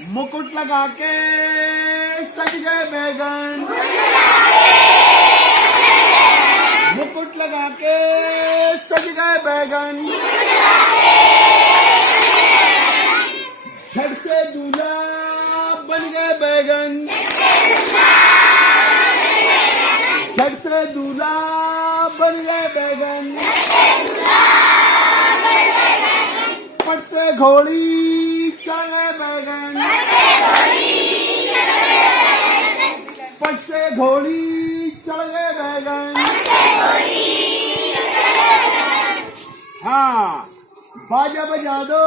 मुकुट लगा के सज गए बैगन, मुकुट लगा के सज गए बैगन, झट से दूल्हा बन गए बैगन, झट से दूल्हा बन गए बैगन, फट से घोड़ी चढ़ गए बैगन, फट से घोड़ी चढ़ गए बैगन। हाँ, बाजा बजा दो,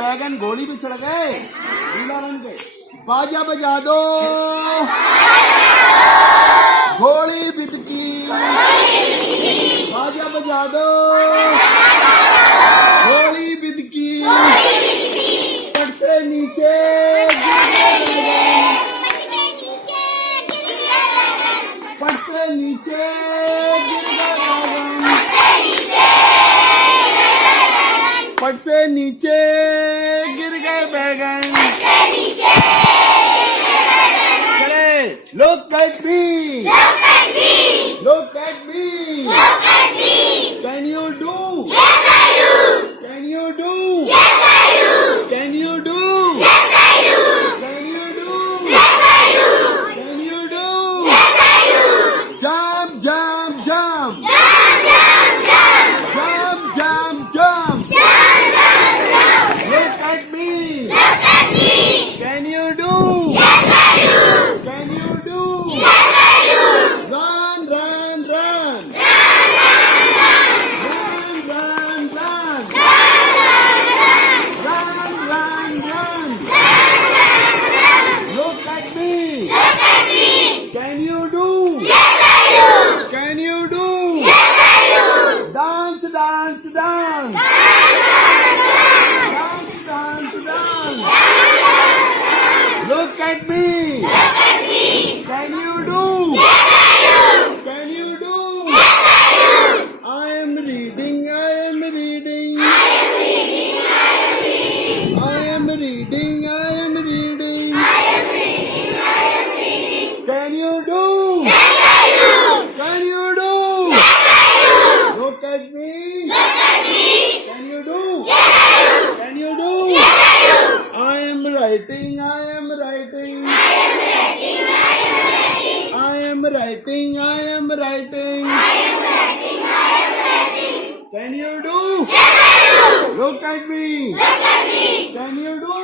बैगन घोड़ी पे चढ़ गए, दूल्हा बन गए। बाजा बजा दो, घोड़ी बिदकी, बाजा बजा दो, घोड़ी बिदकी, फट से नीचे फट से नीचे गिर गए, फट से नीचे गिर गए बैगन। चले, look at me, look at me, can you do? Yes, I do. Can you do? Yes, I do. Can you do? Yes, I do. Can you do? Yes, I do. Can you do? Yes, I do. Jump, jump, jump. Jump, jump, jump. Jump, jump, jump. Jump, jump, jump. Look at me. Look at me. Can you do? Yes, I do. Can you do? Yes, I do. Run, run, run. Run, run, run. Run, run, run. Run, run, run. Run, run, run. Run, run, run. Look at me. Look at me. Can you do? Yes, I do. Can you do? Yes, I do. Dance, dance, dance. Run, run, run. Dance, dance, dance. Run, run, run. Look at me. Look at me. Can you do? Yes, I do. Can you do? Yes, I do. I am reading, I am reading. I am reading. I am reading. I am reading, I am reading. I am reading. I am reading. Can you do? Yes, I do. Can you do? Yes, I do. Look at me. Look at me. Can you do? Yes, I do. Can you do? Yes, I do. I am writing, I am writing. I am writing. I am writing. I am writing, I am writing. I am writing. I am writing. Can you do? Yes, I do. Look at me. Look at me. Can you do?